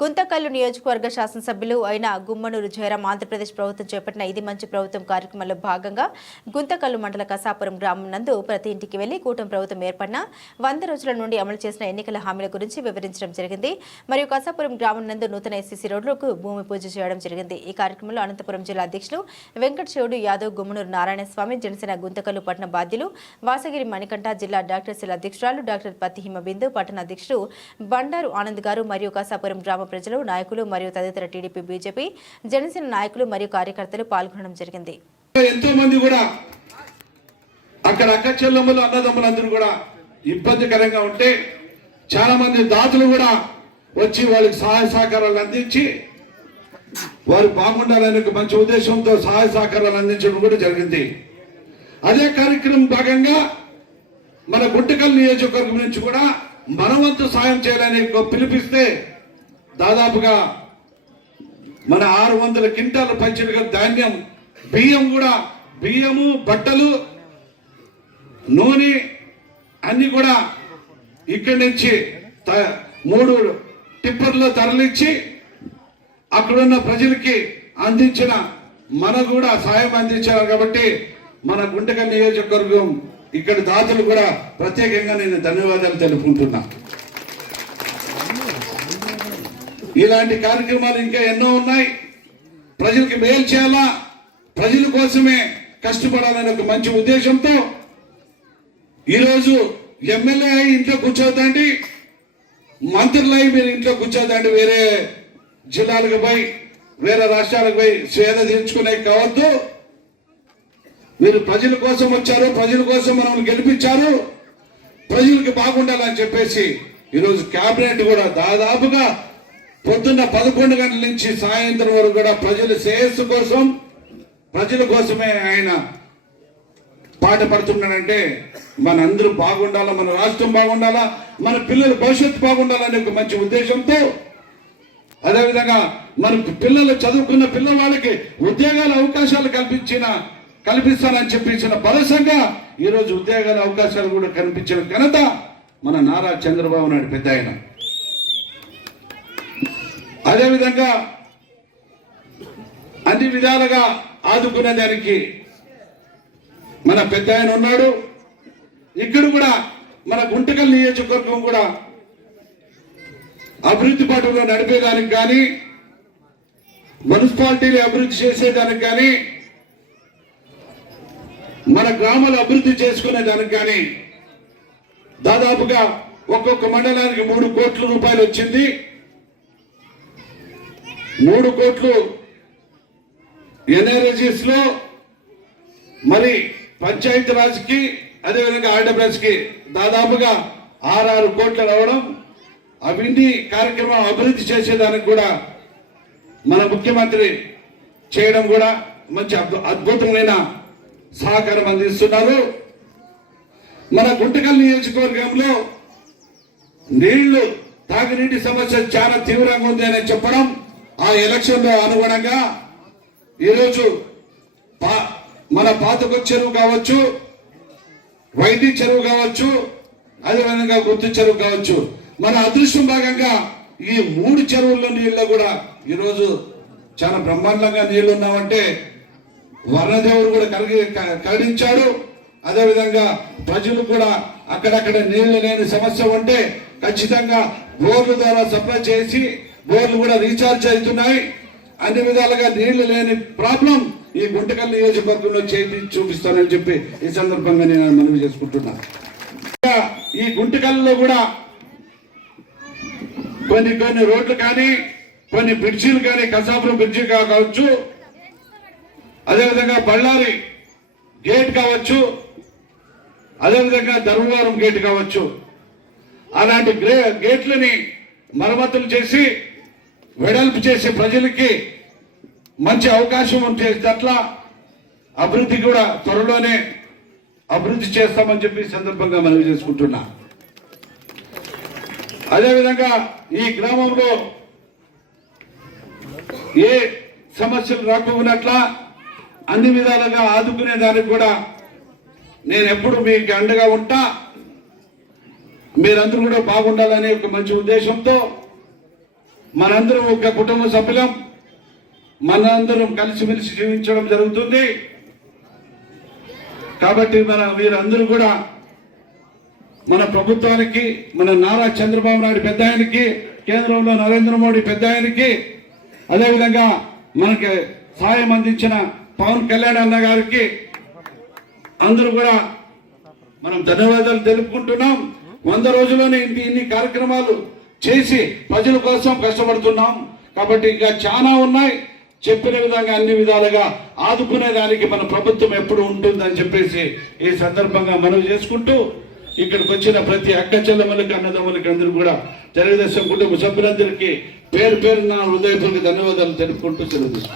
గుంతకల్లు నియోజకవర్గ శాసనసభ్యులు అయిన గుమ్మనూరు జయరాం ఆంధ్రప్రదేశ్ ప్రభుత్వం చేపట్టిన ఇది మంచి ప్రభుత్వం కార్యక్రమంలో భాగంగా గుంతకల్లు మండల కసాపురం గ్రామం నందు ప్రతి ఇంటికి వెళ్ళి కూటమి ప్రభుత్వం ఏర్పడిన వంద రోజుల నుండి అమలు చేసిన ఎన్నికల హామీల గురించి వివరించడం జరిగింది. మరియు కసాపురం గ్రామం నందు నూతన ఎస్సీసీ రోడ్లకు భూమి పూజ చేయడం జరిగింది. ఈ కార్యక్రమంలో అనంతపురం జిల్లా అధ్యక్షులు వెంకట శివుడు యాదవ్ గుమ్మనూరు నారాయణస్వామి జనసేన గుంతకల్లు పట్టణ బాధ్యులు వాసగిరి మణికంఠ జిల్లా డాక్టర్ సెల్ అధ్యక్షురాలు డాక్టర్ పత్తి హిమబిందు పట్టణ అధ్యక్షుడు బండారు ఆనంద్ గారు మరియు కసాపురం గ్రామ ప్రజలు నాయకులు మరియు తదితర టీడీపీ బీజేపీ జనసేన నాయకులు మరియు కార్యకర్తలు పాల్గొనడం జరిగింది. ఎంతో మంది కూడా అక్కడ అక్క చెల్లెమ్మలు అన్నదమ్ములందరూ కూడా ఇబ్బందికరంగా ఉంటే చాలా మంది దాతలు కూడా వచ్చి వాళ్ళకి సహాయ సహకారాలు అందించి వారు బాగుండాలనే ఒక మంచి ఉద్దేశంతో సహాయ సహకారాలు అందించడం కూడా జరిగింది. అదే కార్యక్రమం భాగంగా మన గుంటకల్ నియోజకవర్గం నుంచి కూడా మనవంతు సాయం చేయాలని పిలిపిస్తే దాదాపుగా మన ఆరు వందల క్వింటాల పంచినగా ధాన్యం బియ్యం కూడా బియ్యము బట్టలు నూనె అన్ని కూడా ఇక్కడి నుంచి మూడు టిప్పర్లో తరలించి అక్కడున్న ప్రజలకి అందించిన మన కూడా సాయం అందించారు కాబట్టి మన గుంటకల్ నియోజకవర్గం ఇక్కడ దాతలు కూడా ప్రత్యేకంగా నేను ధన్యవాదాలు తెలుపుకుంటున్నా. ఇలాంటి కార్యక్రమాలు ఇంకా ఎన్నో ఉన్నాయి. ప్రజలకి మేలు చేయాలా? ప్రజల కోసమే కష్టపడాలనే ఒక మంచి ఉద్దేశంతో ఈరోజు ఎమ్మెల్యే అయి ఇంట్లో కూర్చోదండి. మంత్రులు అయి మీరు ఇంట్లో కూర్చోదండి. వేరే జిల్లాలకు పోయి వేరే రాష్ట్రాలకు పోయి స్వేద తీర్చుకునే కావద్దు మీరు ప్రజల కోసం వచ్చారు. ప్రజల కోసం మనం గెలిపించారు. ప్రజలకు బాగుండాలని చెప్పేసి ఈరోజు కేబినెట్ కూడా దాదాపుగా పొద్దున్న పదకొండు గంటల నుంచి సాయంత్రం వరకు కూడా ప్రజల శ్రేయస్సు కోసం ప్రజల కోసమే ఆయన పాట పడుతున్నాడంటే మన అందరూ బాగుండాలా మన రాష్ట్రం బాగుండాలా మన పిల్లల భవిష్యత్తు బాగుండాలనే ఒక మంచి ఉద్దేశంతో అదేవిధంగా మన పిల్లలు చదువుకున్న పిల్లవాళ్ళకి ఉద్యోగాల అవకాశాలు కల్పించిన కల్పిస్తానని చెప్పించిన భరోసంగా ఈరోజు ఉద్యోగాల అవకాశాలు కూడా కనిపించిన ఘనత మన నారా చంద్రబాబు నాయుడు పెద్ద ఆయన. అదేవిధంగా అన్ని విధాలుగా ఆదుకునే దానికి మన పెద్ద ఆయన ఉన్నాడు. ఇక్కడ కూడా మన గుంటకల్ నియోజకవర్గం కూడా అభివృద్ధి పట్టులో నడిపేదానికి కానీ మున్సిపాలిటీని అభివృద్ధి చేసేదానికి కానీ మన గ్రామాలు అభివృద్ధి చేసుకునే దానికి కానీ దాదాపుగా ఒక్కొక్క మండలానికి మూడు కోట్ల రూపాయలు వచ్చింది. మూడు కోట్లు ఎన్ఆర్ఎస్ఎస్లో మరి పంచాయతీ రాజ్కి అదేవిధంగా ఆర్డబ్ల్యూఎస్కి దాదాపుగా ఆరు కోట్లు రావడం అవన్నీ కార్యక్రమం అభివృద్ధి చేసేదానికి కూడా మన ముఖ్యమంత్రి చేయడం కూడా మంచి అద్భు- అద్భుతమైన సహకారం అందిస్తున్నారు. మన గుంటకల్ నియోజకవర్గంలో నీళ్ళు తాగునీటి సమస్య చాలా తీవ్రంగా ఉంది అని చెప్పడం ఆ ఎలక్షన్లో అనుగుణంగా ఈరోజు పా- మన పాతకొ చెరువు కావచ్చు వైద్య చెరువు కావచ్చు అదేవిధంగా గుర్తు చెరువు కావచ్చు. మన అదృష్టం భాగంగా ఈ మూడు చెరువుల్లో నీళ్ళు కూడా ఈరోజు చాలా బ్రహ్మాండంగా నీళ్ళు ఉన్నామంటే వర్ణదేవుడు కూడా కలిగి కరణించాడు అదేవిధంగా ప్రజలు కూడా అక్కడక్కడ నీళ్ళు లేని సమస్య ఉంటే ఖచ్చితంగా బోర్ల ద్వారా సప్లై చేసి బోర్లు కూడా రీఛార్జ్ అవుతున్నాయి. అన్ని విధాలుగా నీళ్ళు లేని ప్రాబ్లం ఈ గుంటకల్ నియోజకవర్గంలో చేతి చూపిస్తానని చెప్పి ఈ సందర్భంగా నేను మనవి చేసుకుంటున్నా. ఈ గుంటకల్లో కూడా కొన్ని కొన్ని రోడ్లు కానీ కొన్ని బ్రిడ్జీలు కానీ కసాపురం బ్రిడ్జి కావచ్చు అదేవిధంగా బళ్ళారి గేట్ కావచ్చు అదేవిధంగా ధర్మవరం గేట్ కావచ్చు. అలాంటి గ్రే గేట్లని మరమ్మతులు చేసి వెడల్పు చేసి ప్రజలకి మంచి అవకాశం చేసేటట్లా అభివృద్ధి కూడా త్వరలోనే అభివృద్ధి చేస్తామని చెప్పి సందర్భంగా మనవి చేసుకుంటున్నా. అదేవిధంగా ఈ గ్రామంలో ఏ సమస్యలు రాకపోయినట్లా అన్ని విధాలుగా ఆదుకునే దానికి కూడా నేను ఎప్పుడు మీకు అండగా ఉంటా. మీరందరూ కూడా బాగుండాలనే ఒక మంచి ఉద్దేశంతో మనందరం ఒక కుటుంబ సభ్యులం. మనందరం కలిసిమెలిసి జీవించడం జరుగుతుంది. కాబట్టి మన వీరందరూ కూడా మన ప్రభుత్వానికి మన నారా చంద్రబాబు నాయుడు పెద్ద ఆయనకి కేంద్రంలో నరేంద్ర మోడీ పెద్ద ఆయనకి అదేవిధంగా మనకి సాయం అందించిన పవన్ కళ్యాణ్ అన్న గారికి అందరూ కూడా మనం ధన్యవాదాలు తెలుపుకుంటున్నాం. వంద రోజుల్లోనే ఇంటి ఇన్ని కార్యక్రమాలు చేసి ప్రజల కోసం కష్టపడుతున్నాం. కాబట్టి ఇంకా చాలా ఉన్నాయి. చెప్పిన విధంగా అన్ని విధాలుగా ఆదుకునే దానికి మన ప్రభుత్వం ఎప్పుడు ఉంటుందని చెప్పేసి ఈ సందర్భంగా మనవి చేసుకుంటూ ఇక్కడికి వచ్చిన ప్రతి అక్క చెల్లెమ్మలకి అన్నదమ్ములకి అందరూ కూడా తెలుగుదేశం కుటుంబ సభ్యులందరికీ పేరు పేరు నా హృదయపూర్వక ధన్యవాదాలు తెలుపుకుంటూ తెలుగుదేశం